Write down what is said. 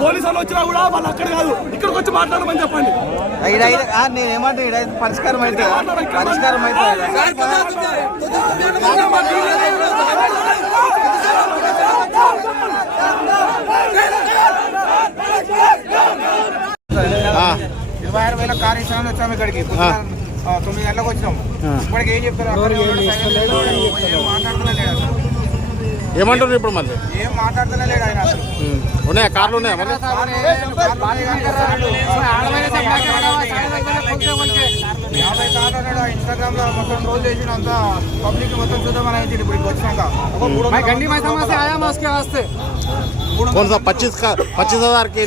పోలీసులు వచ్చినా కూడా వాళ్ళు అక్కడ కాదు ఇక్కడికి వచ్చి మాట్లాడమని చెప్పండి. నేనేమంటే పరిష్కారం అయితే పరిష్కారం అయితే కార్యక్రమం వచ్చాము ఇక్కడికి 9 గంటలకు వచ్చినాము. ఇప్పటికి ఏం చెప్తారు ఏమంటారు ఇప్పుడు మళ్ళీ ఏం మాట్లాడుతూనే లేడు ఆయన అసలు. ఉన్నాయా కార్లు ఉన్నాయా 50 కార్లు ఉన్నాడు. ఇన్స్టాగ్రామ్ లో మొత్తం రోజు చేసిన అంత పబ్లిక్ మొత్తం చూద్దామని అయితే ఇప్పుడు వచ్చినాక गंडी में समस्या आया मैं उसके वास्ते 25,000 के